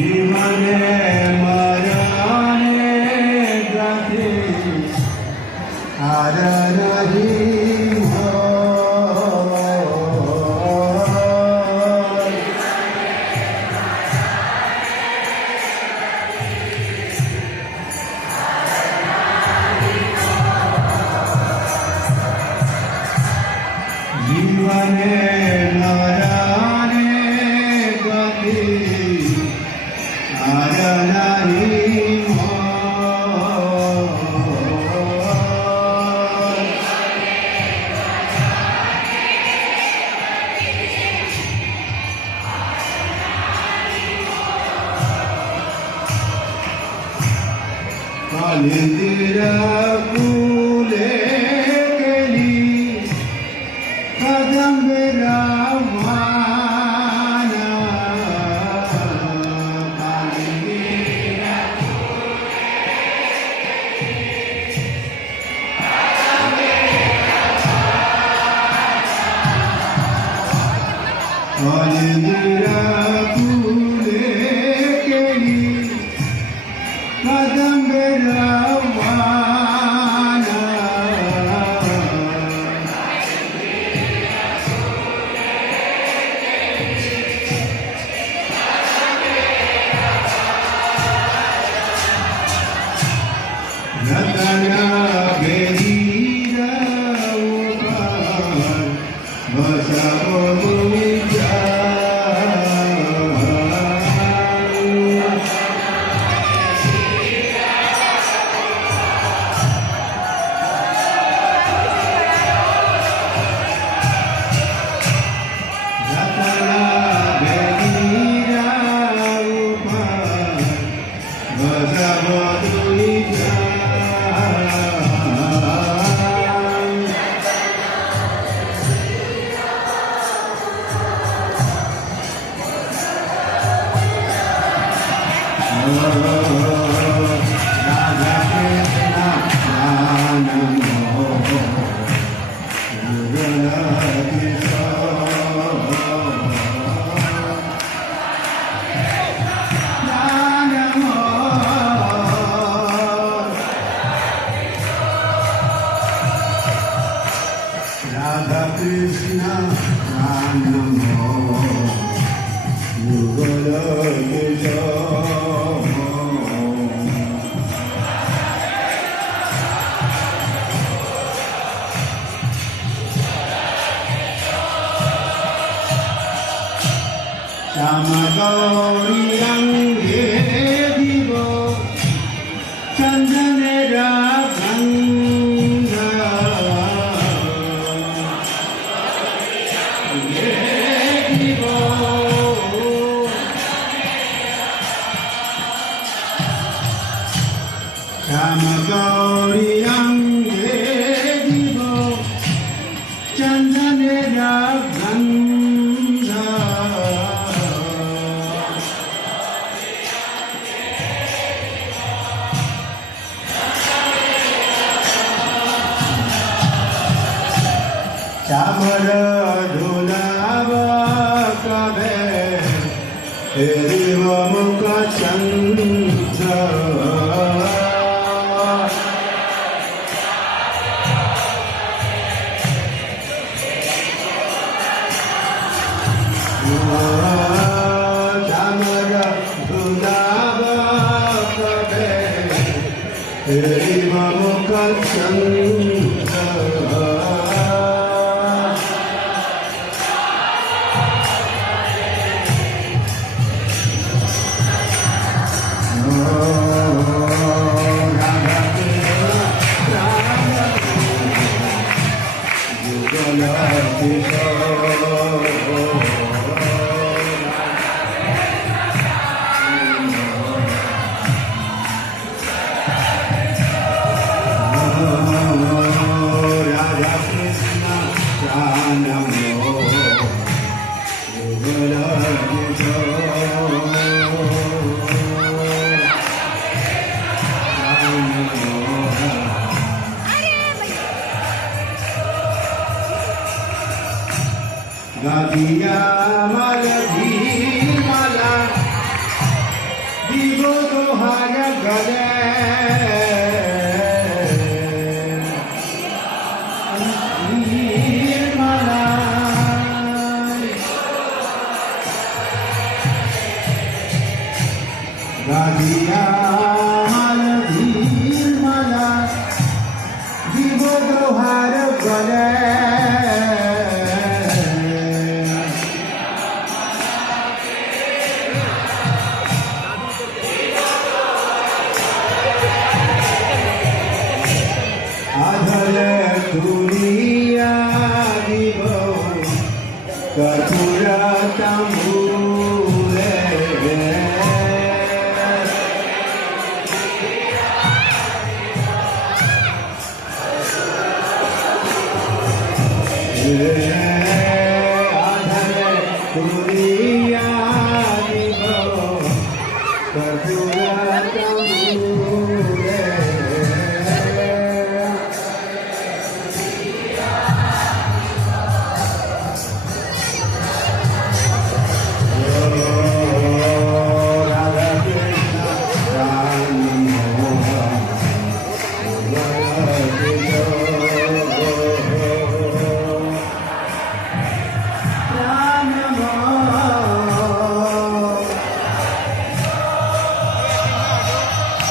জীবনে মরণে গতি আর নাহি জীবনে মরণে গতি আর নাহি কালিন্দিরা ফুলে গেলি কদম্বরা মানা কালিন্দিরা কালিন্দিরা ফুলে গেলি কদম্বরা মানা रतना बेरीरा उपार बसाओ मुझा रतना बेरीरा उपार बसाओ मुझा राधा कृष्ण राधा कृष्ण युगल श्याम गौरी अंगे दिव चंदन गंगा दिव श्याम गौरी अंगे दिव चंदन गंगा चामर झुलाव कभे तेरी मुख चंद्र चामर झुलाव कभे तेरी मुख चंद्र गादिया माला দোহার গলে মালা গাদিয়া মালধীর মালা দিব দোহার গলে আধলে তুলিয়া দিব কঠোরা তাম্বুরে Yeah.